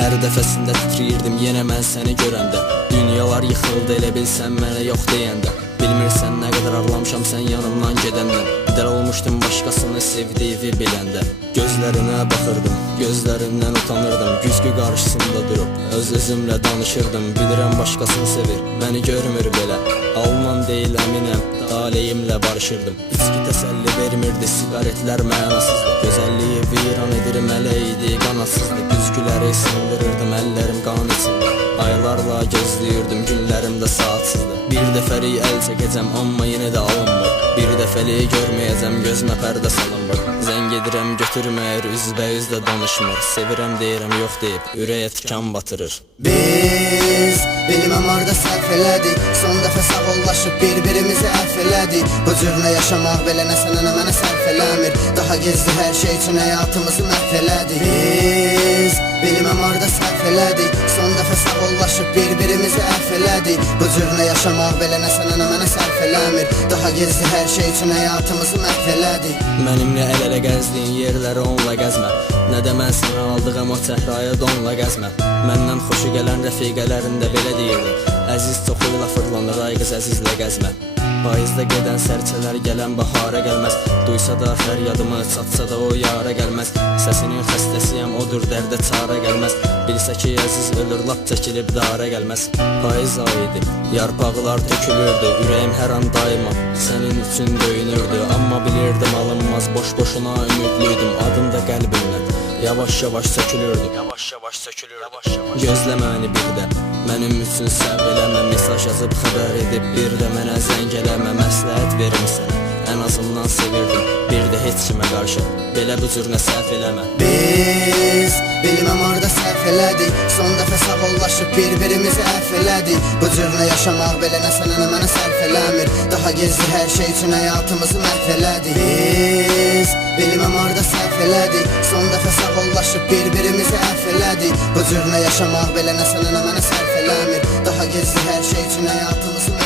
Hər dəfəsində titriyirdim yenə mən səni görəndə. Dünyalar yıxıldı elə bilsən mənə yox deyəndə. Bilmirsən nə qədər ağlamışam sən yanımdan gedəndən. Dəl olmuşdum başqasını sevdiğimi biləndə. Gözlərinə baxırdım, gözlərindən utanırdım. Güzgü qarşısında durub öz-özümlə danışırdım. Bilirəm başqasını sevir, məni görmür belə. Alman deyil əminəm, taleyimlə barışırdım. İçki təsəlli vermirdi, sigaretlər mənasızdı. Gözəlliyi viran edir mələydi, qanatsızdı. Güzgüləri sındırırdım, əllərim qan içində. Aylarla gözləyirdim, günlərim də saatsızdı. Bir dəfəlik əl çəkəcəm, amma yenə də alınmır. Bir dəfəlik görməyəcəm, gözmə pərdə salınmır. Zəng edirəm, götürməyir, üzbə-üz də danışmır. Sevirəm deyirəm, yox deyib, ürəyə tikan batırır. Biz bilməm orada səhv elədik. Son dəfə sağollaşıb bir-birimizi əhv elədik. Bu cürlə yaşamaq belə nə sənə nə mənə sərf eləmir. Daha gizli hər şey üçün həyatımızı məhv elədik. Biz bilməm orada səhv elədik. Son dəfə sağollaşıb bir-birimizi əhv elədik. Bu cürlə yaşamaq belə nə sənə nə mənə sərf eləmir. Daha gizli hər şey üçün həyatımızı məhv elədik. Mənimlə əl-ələ gəzdiyin yerləri onunla gəzmə. Nə də mən sənə aldığım o səhraya donla gəzmə. Məndən xoşu gələn rəfiqələrin də belə deyirdim. Əziz çoxuyla fırlanır, ay qız əzizlə gəzmə. Bayızda gedən sərçələr gələn bahara gəlməz. Duysa da fəryadımı, çatsa da o yara gəlməz. Səsinin xəstəsiyəm, odur dərdə çara gəlməz. Bilsə ki əziz ölür, lap çəkilib dara gəlməz. Payız ayıydı, yarpaqlar tökülürdü. Ürəyim hər an daima sənin üçün döyünürdü. Amma bilirdim alınmaz, boş-boşuna ümidliydim. Adım da qəlbimdən yavaş-yavaş sökülürdü. Gözlə məni bir də, mənim üçün səbr eləmə. Mesaj yazıb xəbər edib bir də mənə zəng eləmə. Məsləhət verim sənə, ən azından sevirdim. Bir də heç kimə qarşı belə bu cür nə səhv eləmə. Biz bilməm orada səhv elədik. Son dəfə sağollaşıb bir-birimizi əhv elədik. Bu cürlə yaşamaq belə nə sənə nə mənə sərf eləmir. Daha gizli hər şey üçün həyatımızı məhv elədik. Biz bilməm orada səhv elədik. Son dəfə sağollaşıb bir-birimizi əhv elədik. Bu cürlə yaşamaq belə nə sənə nə mənə sərf eləmir. Daha gizli hər şey üçün həyatımızı